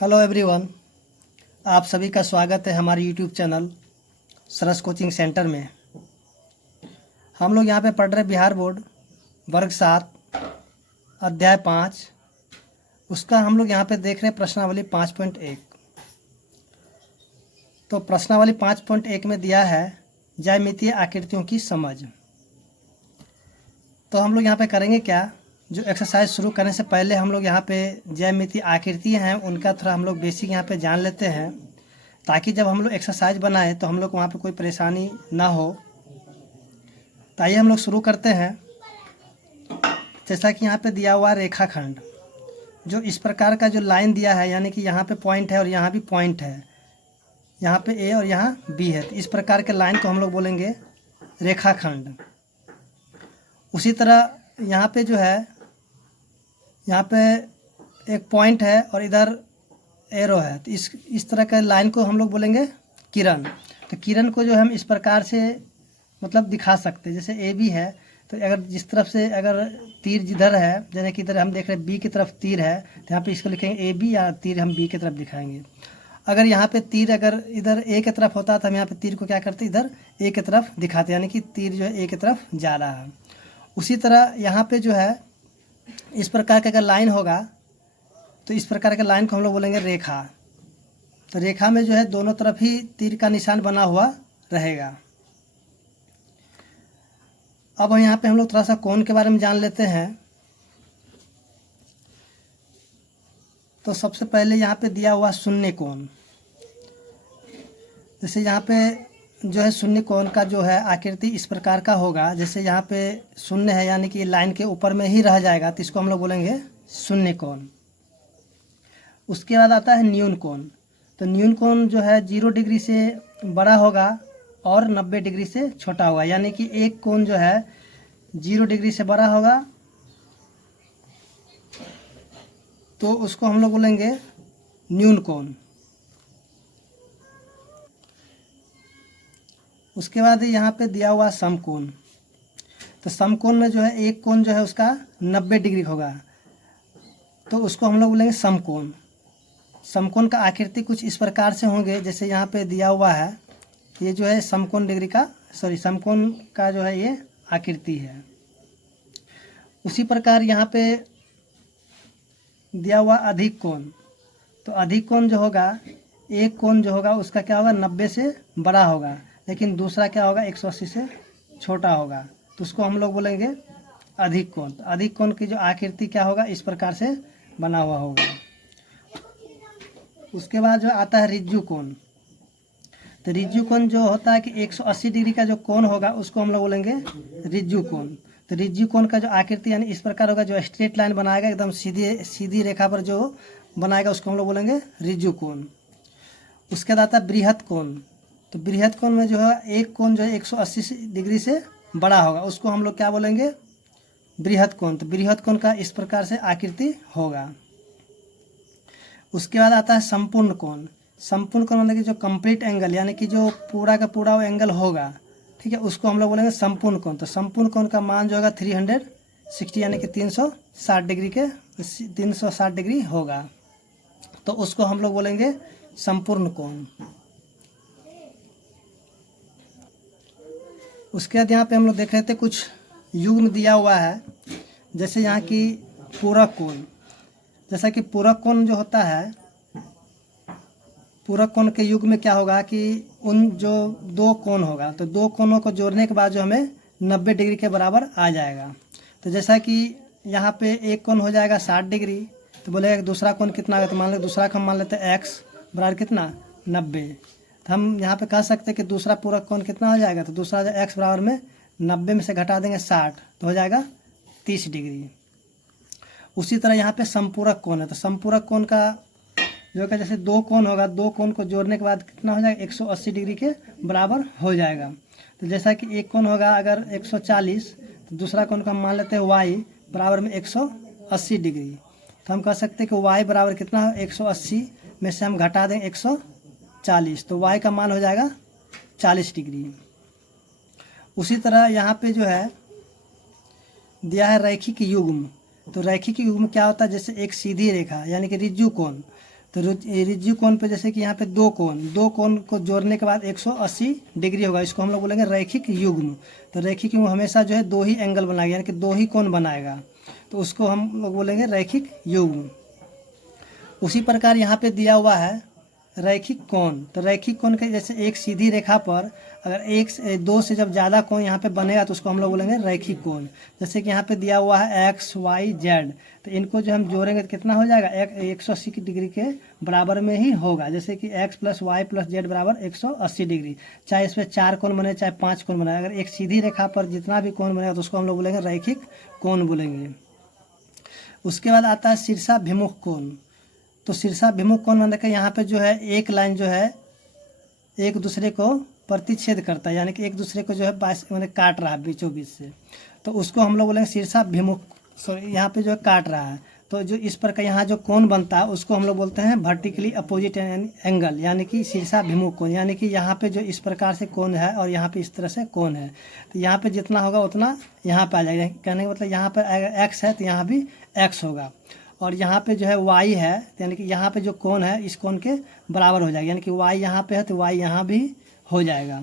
Hello everyone, आप सभी का स्वागत है हमारे यूट्यूब चैनल सरस कोचिंग सेंटर में। हम लोग यहाँ पे पढ़ रहे बिहार बोर्ड वर्ग 7 अध्याय 5। उसका हम लोग यहाँ पे देख रहे हैं प्रश्नावली 5.1। तो प्रश्नावली 5.1 में दिया है ज्यामितीय आकृतियों की समझ। तो हम लोग यहाँ पे करेंगे क्या, जो एक्सरसाइज शुरू करने से पहले हम लोग यहाँ पे ज्यामितीय आकृतियाँ हैं उनका थोड़ा हम लोग बेसिक यहाँ पे जान लेते हैं, ताकि जब हम लोग एक्सरसाइज बनाएं तो हम लोग वहाँ पे कोई परेशानी ना हो। तो आइए हम लोग शुरू करते हैं। जैसा कि यहाँ पे दिया हुआ रेखाखंड, जो इस प्रकार का जो लाइन दिया है, यानी कि यहाँ पे पॉइंट है और यहाँ भी पॉइंट है, यहाँ पे ए और यहाँ बी है, तो इस प्रकार के लाइन को हम लोग बोलेंगे रेखाखंड। उसी तरह यहाँ पे जो है, यहाँ पे एक पॉइंट है और इधर एरो है, तो इस तरह के लाइन को हम लोग बोलेंगे किरण। तो किरण को जो हम इस प्रकार से मतलब दिखा सकते हैं, जैसे ए बी है तो अगर जिस तरफ से अगर तीर जिधर है, जैसे कि इधर हम देख रहे हैं बी की तरफ तीर है, तो यहाँ पे इसको लिखेंगे ए बी, या तीर हम बी की तरफ दिखाएंगे। अगर यहाँ पे तीर अगर इधर ए की तरफ होता तो हम यहाँ पे तीर को क्या करते, इधर ए की तरफ दिखाते, यानी कि तीर जो है ए की तरफ जा रहा है। उसी तरह यहाँ पे जो है इस प्रकार का अगर लाइन होगा तो इस प्रकार के लाइन को हम लोग बोलेंगे रेखा। तो रेखा में जो है दोनों तरफ ही तीर का निशान बना हुआ रहेगा। अब यहाँ पे हम लोग थोड़ा सा कोण के बारे में जान लेते हैं। तो सबसे पहले यहाँ पे दिया हुआ शून्य कोण, जैसे यहाँ पे जो है शून्य कोण का जो है आकृति इस प्रकार का होगा। जैसे यहाँ पे शून्य है, यानी कि लाइन के ऊपर में ही रह जाएगा, तो इसको हम लोग बोलेंगे शून्य कोण। उसके बाद आता है न्यून कोण। तो न्यून कोण जो है 0 डिग्री से बड़ा होगा और 90 डिग्री से छोटा होगा, यानी कि एक कोण जो है 0 डिग्री से बड़ा होगा तो उसको हम लोग बोलेंगे न्यून कोण। उसके बाद यहाँ पे दिया हुआ समकोण। तो समकोण में जो है एक कोण जो है उसका 90 डिग्री होगा, तो उसको हम लोग बोलेंगे समकोण। समकोण का आकृति कुछ इस प्रकार से होंगे, जैसे यहाँ पे दिया हुआ है, ये जो है समकोण समकोण का जो है ये आकृति है। उसी प्रकार यहाँ पे दिया हुआ अधिक कोण। तो अधिक कोण जो होगा, एक कोण जो होगा उसका क्या होगा 90 से बड़ा होगा, लेकिन दूसरा क्या होगा 180 से छोटा होगा, तो उसको हम लोग बोलेंगे अधिक कोण। तो अधिक कोण की जो आकृति क्या होगा इस प्रकार से बना हुआ होगा। उसके बाद जो आता है रिज्जु कोण। तो रिज्जु कोण जो होता है कि 180 डिग्री का जो कोण होगा उसको हम लोग बोलेंगे रिज्जु कोण। तो रिज्जु कोण का जो आकृति यानी इस प्रकार होगा, जो स्ट्रेट लाइन बनाएगा एकदम सीधी रेखा पर जो बनाएगा उसको हम लोग बोलेंगे रिज्जु कोण। उसके बाद आता है बृहत कोण। तो बृहत कोण में जो है एक कोण जो है 180 डिग्री से बड़ा होगा, उसको हम लोग क्या बोलेंगे बृहत कोण। तो बृहत कोण का इस प्रकार से आकृति होगा। उसके बाद आता है संपूर्ण कोण। संपूर्ण कोण मतलब कि जो कंप्लीट एंगल, यानी कि जो पूरा का पूरा वो एंगल होगा, ठीक है, उसको हम लोग बोलेंगे संपूर्ण कोण। तो संपूर्ण कोण का मान जो होगा 360 यानी कि 360 डिग्री होगा, तो उसको हम लोग बोलेंगे संपूर्ण कोण। उसके बाद यहाँ पे हम लोग देख रहे थे कुछ युग्म दिया हुआ है, जैसे यहाँ की पूरक कोण। जैसा कि पूरक कोण जो होता है, पूरक कोण के युग में क्या होगा कि उन जो दो कोण होगा, तो दो कोणों को जोड़ने के बाद जो हमें 90 डिग्री के बराबर आ जाएगा। तो जैसा कि यहाँ पे एक कोण हो जाएगा 60 डिग्री, तो बोलेगा दूसरा कोण कितना होगा, तो मान लो दूसरा का हम मान लेते हैं x बराबर कितना 90। तो हम यहाँ पे कह सकते हैं कि दूसरा पूरक कोण कितना हो जाएगा, तो दूसरा जो x बराबर में 90 में से घटा देंगे 60, तो हो जाएगा 30 डिग्री। उसी तरह यहाँ पे संपूरक कोण है। तो संपूरक कोण का जो है जैसे दो कोण होगा, दो कोण को जोड़ने के बाद कितना हो जाएगा 180 डिग्री के बराबर हो जाएगा। तो जैसा कि एक कोण होगा अगर 140, तो दूसरा कोण को हम मान लेते हैं y बराबर में 180 डिग्री। तो हम कह सकते हैं कि y बराबर कितना है 180 में से हम घटा दें 140, तो y का मान हो जाएगा 40 डिग्री। उसी तरह यहाँ पे जो है दिया है रैखिक युग्म। तो रैखिक युग्म क्या होता है, जैसे एक सीधी रेखा यानी कि रिज्जु कोण, तो रिज्यू कोण पे जैसे कि यहाँ पे दो कोण को जोड़ने के बाद 180 डिग्री होगा, इसको हम लोग बोलेंगे रैखिक युग्म। तो रैखिक युग्म हमेशा जो है दो ही एंगल बनाएगा, यानी कि दो ही कोण बनाएगा, तो उसको हम लोग बोलेंगे रैखिक युग्म। उसी प्रकार यहाँ पे दिया हुआ है रैखिक कोण। तो रैखिक कोण के जैसे एक सीधी रेखा पर अगर एक से दो से जब ज़्यादा कोण यहाँ पे बनेगा तो उसको हम लोग बोलेंगे रैखिक कोण। जैसे कि यहाँ पे दिया हुआ है एक्स वाई जेड, तो इनको जो हम जोड़ेंगे तो कितना हो जाएगा, 180 डिग्री के बराबर में ही होगा। जैसे कि X plus Y plus Z बराबर 180 डिग्री, चाहे इसमें 4 कोण बने चाहे 5 कोण बने, अगर एक सीधी रेखा पर जितना भी कोण बनेगा तो उसको हम लोग बोलेंगे रैखिक कोण बोलेंगे। उसके बाद आता है शीर्षाभिमुख कोण। तो शीर्षाभिमुख कोण मतलब कि यहाँ पे जो है एक लाइन जो है एक दूसरे को प्रतिच्छेद करता है, यानी कि एक दूसरे को जो है मैंने काट रहा है बीचों बीच से, तो उसको हम लोग बोलेंगे शीर्षाभिमुख। सॉरी, यहाँ पे जो है काट रहा है, तो जो इस पर का यहाँ जो कोण बनता है उसको हम लोग बोलते हैं वर्टिकली अपोजिट एंगल, यानी कि शीर्षाभिमुख कोण। यानी कि यहाँ पे जो इस प्रकार से कोण है और यहाँ पे इस तरह से कोण है, तो यहाँ पे जितना होगा उतना यहाँ पे आ जाएगा। कहने का मतलब यहाँ पर एक्स है तो यहाँ भी एक्स होगा, और यहाँ पे जो है y है, यानी कि यहाँ पे जो कोण है इस कोण के बराबर हो जाएगा, यानी कि y यहाँ पे है तो y यहाँ भी हो जाएगा।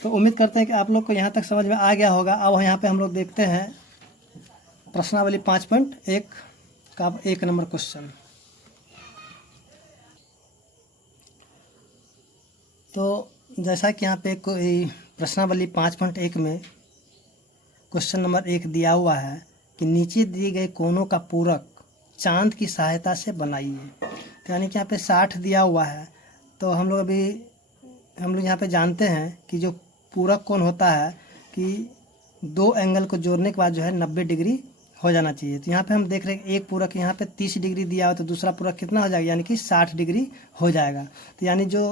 तो उम्मीद करते हैं कि आप लोग को यहाँ तक समझ में आ गया होगा। अब यहाँ पे हम लोग देखते हैं प्रश्नावली 5.1 का 1 नंबर क्वेश्चन। तो जैसा कि यहाँ पे कोई प्रश्नावली 5.1 में क्वेश्चन नंबर 1 दिया हुआ है कि नीचे दिए गए कोणों का पूरक चांद की सहायता से बनाइए। तो यानी कि यहाँ पे 60 दिया हुआ है, तो हम लोग यहाँ पे जानते हैं कि जो पूरक कोण होता है कि दो एंगल को जोड़ने के बाद जो है 90 डिग्री हो जाना चाहिए। तो यहाँ पे हम देख रहे हैं एक पूरक यहाँ पे 30 डिग्री दिया हो तो दूसरा पूरक कितना हो जाएगा, यानी कि 60 डिग्री हो जाएगा। तो यानी जो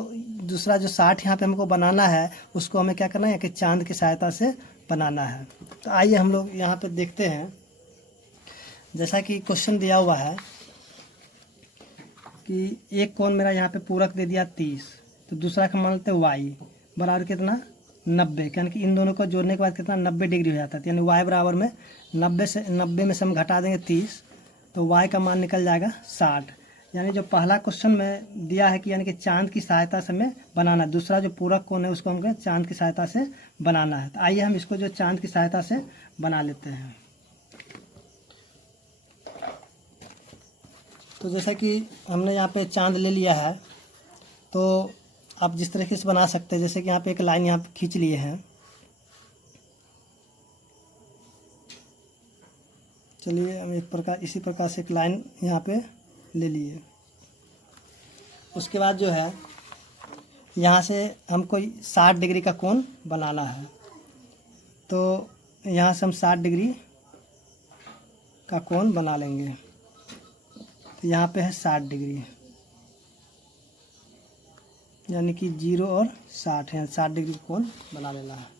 दूसरा जो 60 यहाँ पे हमको बनाना है उसको हमें क्या करना है कि चांद की सहायता से बनाना है। तो आइए हम लोग यहाँ पे देखते हैं। जैसा कि क्वेश्चन दिया हुआ है कि एक कोण मेरा यहाँ पे पूरक दे दिया 30, तो दूसरा का मान लेते हैं y बराबर कितना 90, यानी कि इन दोनों को जोड़ने के बाद कितना 90 डिग्री हो जाता है। यानी y बराबर में 90 में से हम घटा देंगे 30, तो y का मान निकल जाएगा 60। यानी जो पहला क्वेश्चन में दिया है कि यानी कि चांद की सहायता से हमें बनाना, दूसरा जो पूरक कोण है उसको हमको चांद की सहायता से बनाना है। तो आइए हम इसको जो चांद की सहायता से बना लेते हैं। तो जैसा कि हमने यहाँ पे चांद ले लिया है, तो आप जिस तरीके से बना सकते हैं, जैसे कि यहाँ पे एक लाइन यहाँ पे खींच लिए हैं। चलिए हम इसी प्रकार से एक लाइन यहाँ पे ले लिए। उसके बाद जो है यहाँ से हमको 60 डिग्री का कोण बनाना है, तो यहाँ से हम 60 डिग्री का कोण बना लेंगे। तो यहाँ पे है 60 डिग्री, यानी कि 0 और 60 है, 60 डिग्री कोण बना लेना है।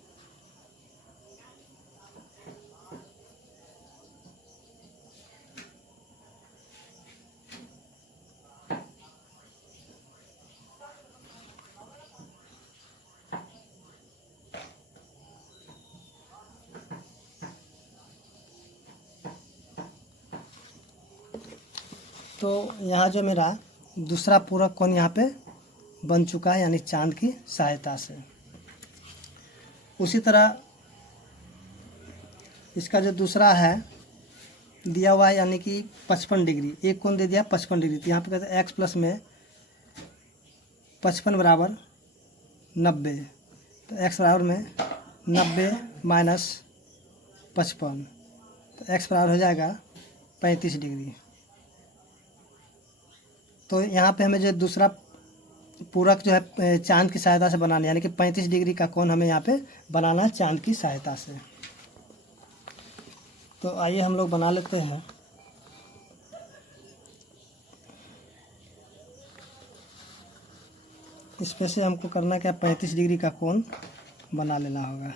तो यहाँ जो मेरा दूसरा पूरक कोण यहाँ पे बन चुका है, यानी चांद की सहायता से। उसी तरह इसका जो दूसरा है दिया हुआ है, यानी कि 55 डिग्री, एक कोण दे दिया 55 डिग्री। तो यहाँ पे कहते हैं x प्लस में 55 बराबर 90, तो x बराबर में 90 माइनस 55, तो x बराबर हो जाएगा 35 डिग्री। तो यहाँ पे हमें जो दूसरा पूरक जो है चांद की सहायता से बनाना, यानी कि 35 डिग्री का कोण हमें यहाँ पे बनाना है चांद की सहायता से। तो आइए हम लोग बना लेते हैं। इसमें से हमको करना क्या, 35 डिग्री का कोण बना लेना होगा।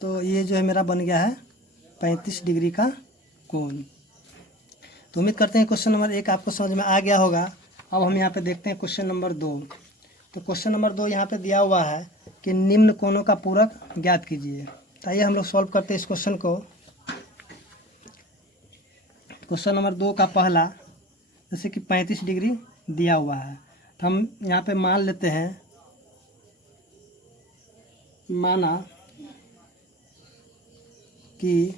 तो ये जो है मेरा बन गया है 35 डिग्री का कोण। तो उम्मीद करते हैं क्वेश्चन नंबर 1 आपको समझ में आ गया होगा। अब हम यहाँ पे देखते हैं क्वेश्चन नंबर 2। तो क्वेश्चन नंबर 2 यहाँ पे दिया हुआ है कि निम्न कोणों का पूरक ज्ञात कीजिए। तो आइए हम लोग सॉल्व करते हैं इस क्वेश्चन को। क्वेश्चन नंबर 2 का पहला, जैसे कि 35 डिग्री दिया हुआ है, तो हम यहाँ पे मान लेते हैं, माना कि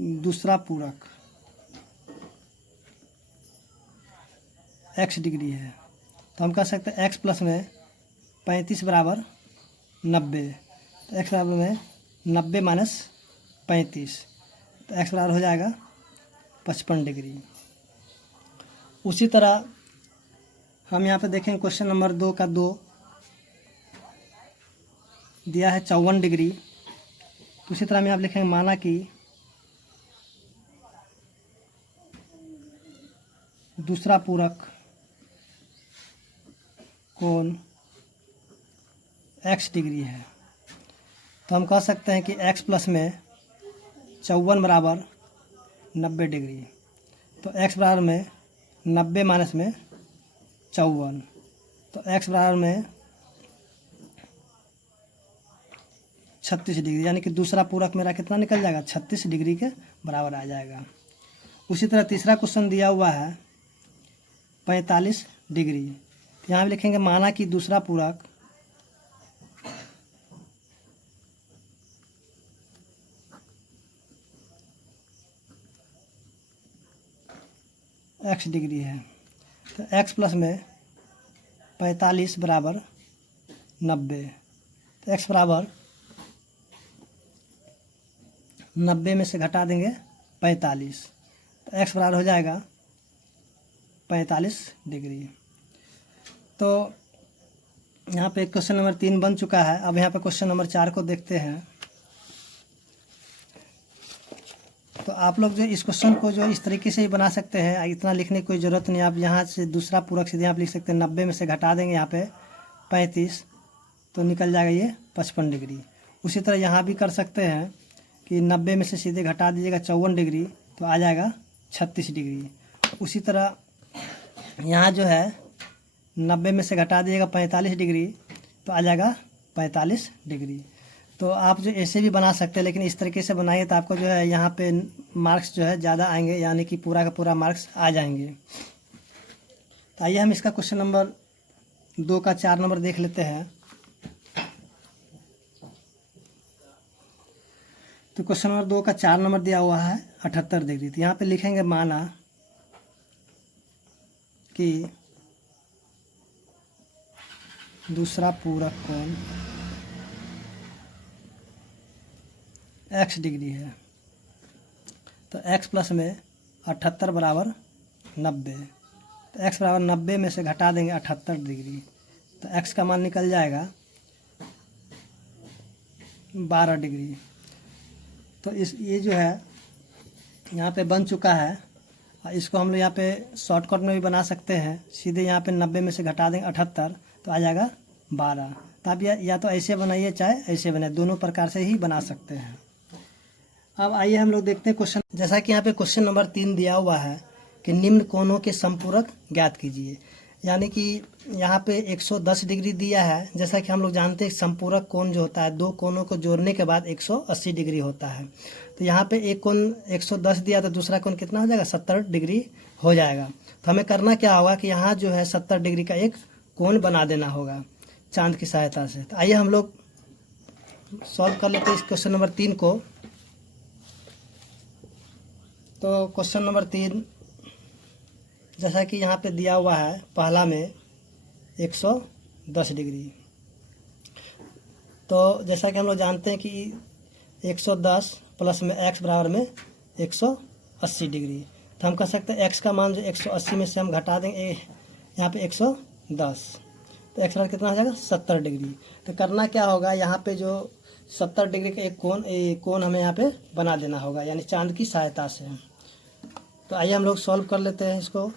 दूसरा पूरक x डिग्री है। तो हम कह सकते हैं x प्लस में 35 बराबर 90। तो x बराबर में 90 माइनस 35, तो x बराबर हो जाएगा 55 डिग्री। उसी तरह हम यहाँ पे देखेंगे क्वेश्चन नंबर 2 का 2 दिया है 54 डिग्री। तो उसी तरह हम यहाँ लिखेंगे, माना कि दूसरा पूरक कोण x डिग्री है। तो हम कह सकते हैं कि x प्लस में 54 बराबर 90 डिग्री। तो x बराबर में 90 माइनस में 54, तो x बराबर में 36 डिग्री, यानी कि दूसरा पूरक मेरा कितना निकल जाएगा, 36 डिग्री के बराबर आ जाएगा। उसी तरह तीसरा क्वेश्चन दिया हुआ है 45 डिग्री। तो यहाँ लिखेंगे, माना कि दूसरा पूरक x डिग्री है। तो x प्लस में 45 बराबर 90। तो x बराबर 90 में से घटा देंगे 45, तो x बराबर हो जाएगा 45 डिग्री। तो यहाँ पे क्वेश्चन नंबर 3 बन चुका है। अब यहाँ पे क्वेश्चन नंबर 4 को देखते हैं। तो आप लोग जो इस क्वेश्चन को जो इस तरीके से ही बना सकते हैं, इतना लिखने की कोई ज़रूरत नहीं। आप यहाँ से दूसरा पूरक सीधे आप लिख सकते हैं, 90 में से घटा देंगे यहाँ पे 35, तो निकल जाएगा ये 55 डिग्री। उसी तरह यहाँ भी कर सकते हैं कि 90 में से सीधे घटा दीजिएगा 54 डिग्री, तो आ जाएगा 36 डिग्री। उसी तरह यहाँ जो है 90 में से घटा दीजिएगा 45 डिग्री, तो आ जाएगा 45 डिग्री। तो आप जो ऐसे भी बना सकते हैं, लेकिन इस तरीके से बनाइए तो आपको जो है यहाँ पे मार्क्स जो है ज़्यादा आएंगे, यानी कि पूरा का पूरा मार्क्स आ जाएंगे। तो आइए हम इसका क्वेश्चन नंबर 2 का 4 नंबर देख लेते हैं। तो क्वेश्चन नंबर 2 का 4 नंबर दिया हुआ है 78 डिग्री। तो यहाँ पे लिखेंगे, माना कि दूसरा पूरक कोण x डिग्री है। तो x प्लस में 78 बराबर 90। तो x बराबर 90 में से घटा देंगे 78 डिग्री, तो x का मान निकल जाएगा 12 डिग्री। तो ये जो है यहाँ पे बन चुका है। इसको हम लोग यहाँ पे शॉर्टकट में भी बना सकते हैं, सीधे यहाँ पे 90 में से घटा देंगे 78, तो आ जाएगा 12। तो आप या तो ऐसे बनाइए चाहे ऐसे बनाइए, दोनों प्रकार से ही बना सकते हैं। अब आइए हम लोग देखते हैं क्वेश्चन। जैसा कि यहाँ पे क्वेश्चन नंबर 3 दिया हुआ है कि निम्न कोणों के संपूरक ज्ञात कीजिए, यानी कि यहाँ पे 110 डिग्री दिया है। जैसा कि हम लोग जानते हैं संपूरक कोण जो होता है, दो कोणों को जोड़ने के बाद 180 डिग्री होता है। तो यहाँ पे एक कोण 110 दिया तो दूसरा कोण कितना हो जाएगा, 70 डिग्री हो जाएगा। तो हमें करना क्या होगा कि यहाँ जो है 70 डिग्री का एक कोण बना देना होगा चांद की सहायता से। तो आइए हम लोग सॉल्व कर लेते हैं इस क्वेश्चन नंबर 3 को। तो क्वेश्चन नंबर 3 जैसा कि यहाँ पे दिया हुआ है, पहला में 110 डिग्री। तो जैसा कि हम लोग जानते हैं कि 110 प्लस में x बराबर में 180 डिग्री। तो हम कह सकते हैं x का मान जो 180 में से हम घटा देंगे यहाँ पे 110, तो x बराबर कितना हो जाएगा, 70 डिग्री। तो करना क्या होगा, यहाँ पे जो 70 डिग्री का एक कोण हमें यहाँ पे बना देना होगा, यानी चांद की सहायता से। तो आइए हम लोग सॉल्व कर लेते हैं इसको।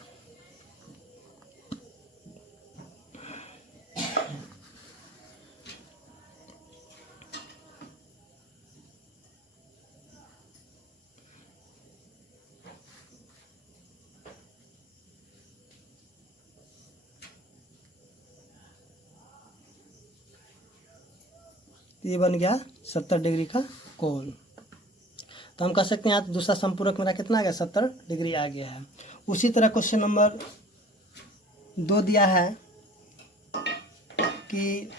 तो ये बन गया 70 डिग्री का कोण। तो हम कह सकते हैं यहाँ दूसरा संपूरक मेरा कितना आ गया, 70 डिग्री आ गया है। उसी तरह क्वेश्चन नंबर 2 दिया है कि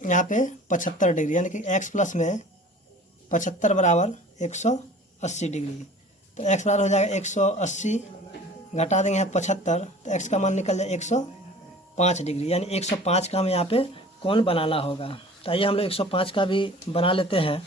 यहाँ पे 75 डिग्री, यानी कि x प्लस में 75 बराबर 180 डिग्री। तो x बराबर हो जाएगा 180, घटा देंगे यहाँ 75, तो x का मान निकल जाए 105 डिग्री, यानी 105 का हमें यहाँ पे कोण बनाना होगा। तो आइए हम लोग 105 का भी बना लेते हैं।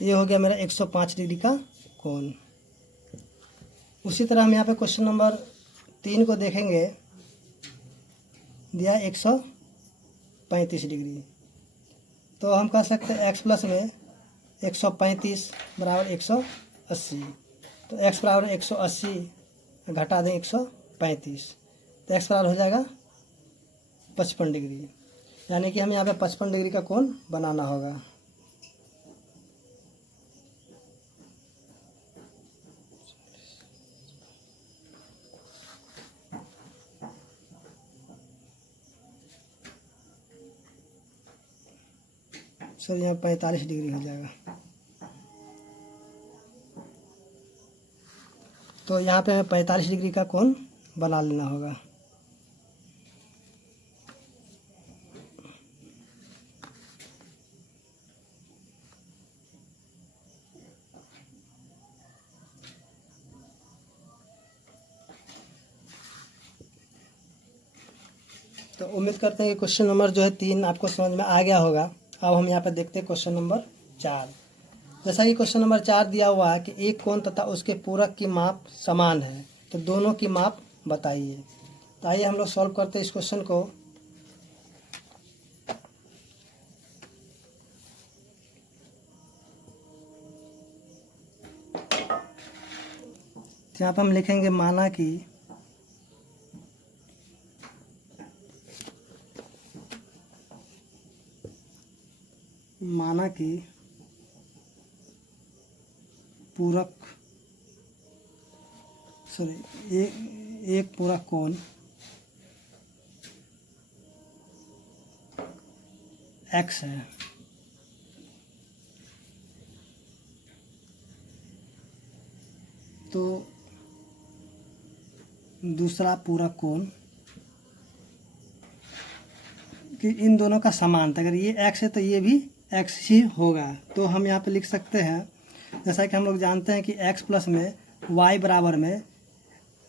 ये हो गया मेरा 105 डिग्री का कोण। उसी तरह हम यहाँ पे क्वेश्चन नंबर 3 को देखेंगे, दिया 135 डिग्री। तो हम कह सकते हैं x प्लस में 135 बराबर 180। तो x बराबर 180, घटा दें 135, तो x बराबर हो जाएगा 55 डिग्री, यानी कि हमें यहाँ पे 55 डिग्री का कोण बनाना होगा। सर यहाँ 45 डिग्री हो जाएगा। तो यहाँ पे हमें 45 डिग्री का कोण बना लेना होगा। तो उम्मीद करते हैं कि क्वेश्चन नंबर जो है 3 आपको समझ में आ गया होगा। अब हम यहाँ पे देखते हैं क्वेश्चन नंबर 4। जैसा कि क्वेश्चन नंबर 4 दिया हुआ है कि एक कोण तथा उसके पूरक की माप समान है, तो दोनों की माप बताइए। तो आइए हम लोग सॉल्व करते हैं इस क्वेश्चन को। यहाँ पर हम लिखेंगे माना कि पूरक एक पूरक कोण x है, तो दूसरा पूरक कोण कि इन दोनों का समान था। अगर ये x है तो ये भी x ही होगा। तो हम यहाँ पे लिख सकते हैं, जैसा कि हम लोग जानते हैं कि x प्लस में y बराबर में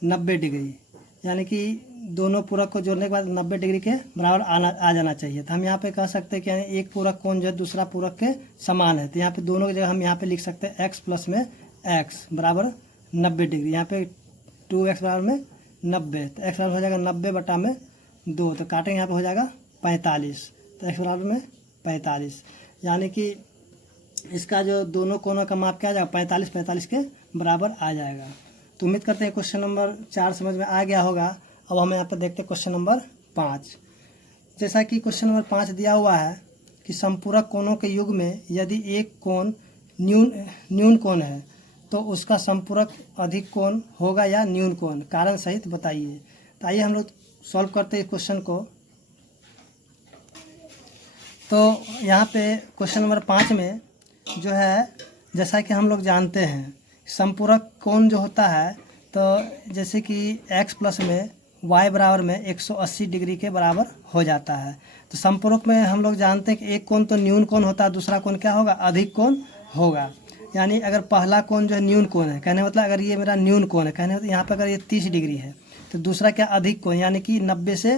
90 डिग्री, यानी कि दोनों पूरक को जोड़ने के बाद 90 डिग्री के बराबर आ जाना चाहिए। तो हम यहाँ पे कह सकते हैं कि यानी एक पूरक कोण जो है दूसरा पूरक के समान है। तो यहाँ पे दोनों की जगह हम यहाँ पे लिख सकते हैं x प्लस में x बराबर 90 डिग्री, यहाँ पे 2x बराबर में 90, तो x बराबर हो जाएगा 90 बटा में 2, तो काटेंगे यहाँ पे हो जाएगा 45, तो x बराबर में 45, यानी कि इसका जो दोनों कोनों का माप क्या आ जाएगा 45 के बराबर आ जाएगा। तो उम्मीद करते हैं क्वेश्चन नंबर 4 समझ में आ गया होगा। अब हम यहाँ पर देखते हैं क्वेश्चन नंबर 5। जैसा कि क्वेश्चन नंबर 5 दिया हुआ है कि समपूरक कोणों के युग में यदि एक कोण न्यून कोण है तो उसका समपूरक अधिक कोण होगा या न्यून कोण, कारण सहित बताइए। तो आइए हम लोग सॉल्व करते हैं क्वेश्चन को। तो यहाँ पे क्वेश्चन नंबर 5 में जो है, जैसा कि हम लोग जानते हैं समपूरक कोण जो होता है, तो जैसे कि x प्लस में y बराबर में 180 डिग्री के बराबर हो जाता है। तो समपूरक में हम लोग जानते हैं कि एक कोण तो न्यून कोण होता है, दूसरा कोण क्या होगा, अधिक कोण होगा। यानी अगर पहला कोण जो है न्यून कोण है, कहने मतलब अगर ये मेरा न्यून कोण है, कहने मतलब यहाँ पर अगर ये 30 डिग्री है तो दूसरा क्या अधिक कोण, यानी कि 90 से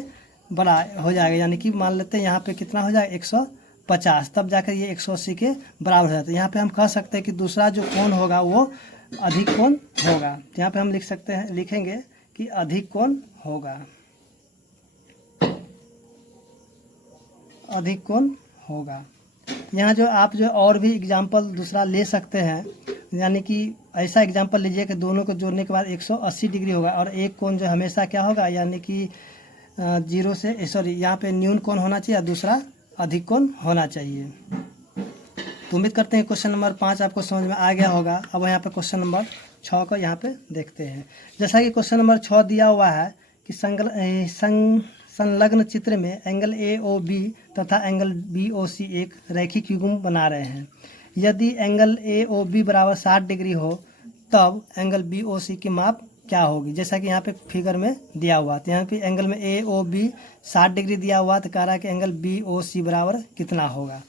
बड़ा हो जाएगा, यानी कि मान लेते हैं यहाँ पे कितना हो जाएगा 150, तब जाकर ये 180 के बराबर हो जाता है। यहाँ पे हम कह सकते हैं कि दूसरा जो कोण होगा वो अधिक कोण होगा। यहाँ पे हम लिख सकते हैं, लिखेंगे कि अधिक कोण होगा, अधिक कोण होगा। यहाँ जो आप जो और भी एग्जाम्पल दूसरा ले सकते हैं, यानी कि ऐसा एग्जाम्पल लीजिए कि दोनों को जोड़ने के बाद 180 डिग्री होगा और एक कोण जो हमेशा क्या होगा, यानी कि जीरो से सॉरी यहाँ पे न्यून कोण होना चाहिए और दूसरा अधिक कोण होना चाहिए। तो उम्मीद करते हैं क्वेश्चन नंबर 5 आपको समझ में आ गया होगा। अब यहाँ पे क्वेश्चन नंबर 6 को यहाँ पे देखते हैं। जैसा कि क्वेश्चन नंबर 6 दिया हुआ है कि संलग्न चित्र में एंगल AOB तथा एंगल BOC एक रैखिक युग्म बना रहे हैं। यदि एंगल AOB बराबर 60 डिग्री हो तब एंगल BOC की माप क्या होगी। जैसा कि यहाँ पे फिगर में दिया हुआ, तो यहाँ पे एंगल में AOB 60 डिग्री दिया हुआ, तो कह रहा है कि एंगल BOC बराबर कितना होगा।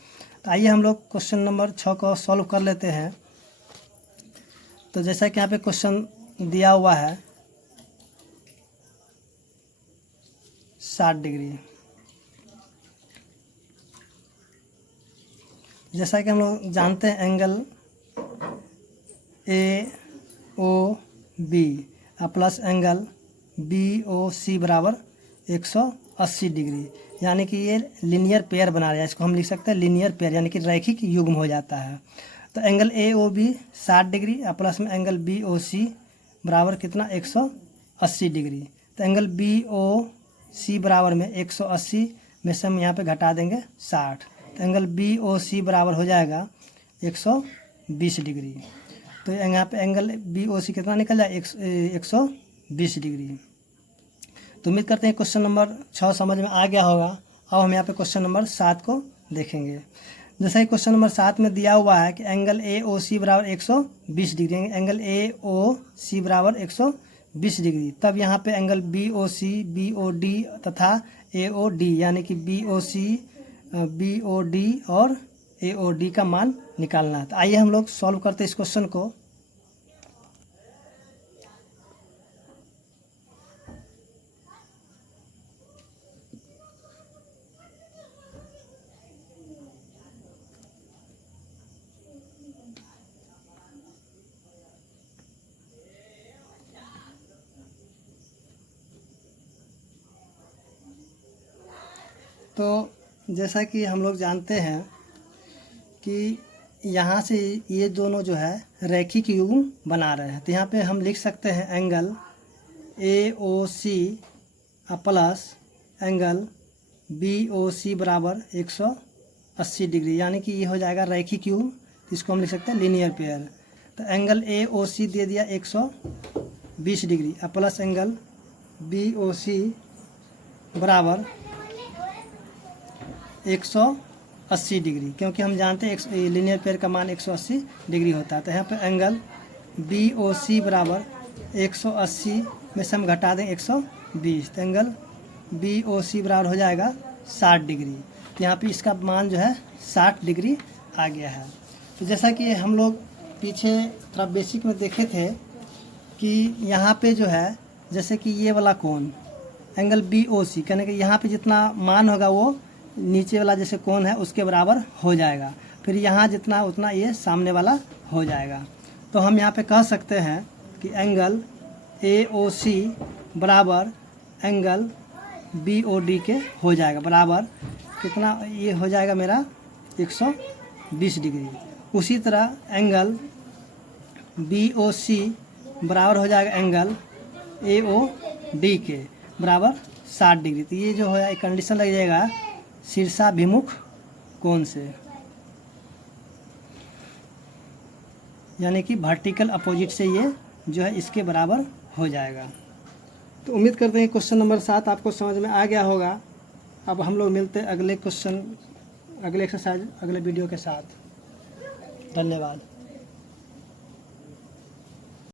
तो आइए हम लोग क्वेश्चन नंबर 6 को सॉल्व कर लेते हैं। तो जैसा कि यहाँ पे क्वेश्चन दिया हुआ है 60 डिग्री, जैसा कि हम लोग जानते हैं angle AOB plus angle BOC बराबर 180 डिग्री, यानी कि ये लीनियर पेयर बना रहा है। इसको हम लिख सकते हैं लीनियर पेयर, यानी कि रैखिक युग्म हो जाता है। तो एंगल AOB 60 डिग्री प्लस में एंगल BOC बराबर कितना 180 डिग्री। तो एंगल BOC बराबर में 180 में से हम यहाँ पे घटा देंगे 60, तो एंगल BOC बराबर हो जाएगा 120 डिग्री। तो यहाँ पे एंगल BOC कितना निकल जाए 120 डिग्री। तो उम्मीद करते हैं क्वेश्चन नंबर 6 समझ में आ गया होगा। अब हम यहाँ पे क्वेश्चन नंबर 7 को देखेंगे। जैसा कि क्वेश्चन नंबर 7 में दिया हुआ है कि एंगल AOC बराबर 120 डिग्री, एंगल AOC बराबर 120 डिग्री, तब यहाँ पे एंगल BOC, BOD तथा AOD, यानी कि BOC, BOD और AOD का मान निकालना है। तो आइए हम लोग सॉल्व करते हैं इस क्वेश्चन को। तो जैसा कि हम लोग जानते हैं कि यहाँ से ये दोनों जो है रैखिक युग्म बना रहे हैं, तो यहाँ पे हम लिख सकते हैं angle AOC plus angle BOC बराबर 180 डिग्री, यानी कि ये हो जाएगा रैखिक युग्म। इसको हम लिख सकते हैं लीनियर पेयर। तो एंगल AOC दे दिया 120 डिग्री प्लस एंगल BOC बराबर 180 डिग्री, क्योंकि हम जानते हैं लीनियर पेयर का मान 180 डिग्री होता है। तो यहाँ पे एंगल BOC बराबर 180 में से हम घटा दें 120, तो एंगल BOC बराबर हो जाएगा 60 डिग्री। तो यहाँ पे इसका मान जो है 60 डिग्री आ गया है। तो जैसा कि हम लोग पीछे थोड़ा बेसिक में देखे थे कि यहाँ पे जो है जैसे कि ये वाला कोण एंगल BOC, कहने कि यहाँ पे जितना मान होगा वो नीचे वाला जैसे कोण है उसके बराबर हो जाएगा, फिर यहाँ जितना उतना ये सामने वाला हो जाएगा। तो हम यहाँ पे कह सकते हैं कि एंगल AOC बराबर एंगल BOD के हो जाएगा, बराबर कितना ये हो जाएगा मेरा 120 डिग्री। उसी तरह एंगल BOC बराबर हो जाएगा एंगल AOD के बराबर 60 डिग्री। तो ये जो है कंडीशन लग जाएगा शीर्षाभिमुख कोण से, यानी कि वर्टिकल अपोजिट से ये जो है इसके बराबर हो जाएगा। तो उम्मीद करते हैं क्वेश्चन नंबर 7 आपको समझ में आ गया होगा। अब हम लोग मिलते हैं अगले क्वेश्चन, अगले एक्सरसाइज, अगले वीडियो के साथ। धन्यवाद।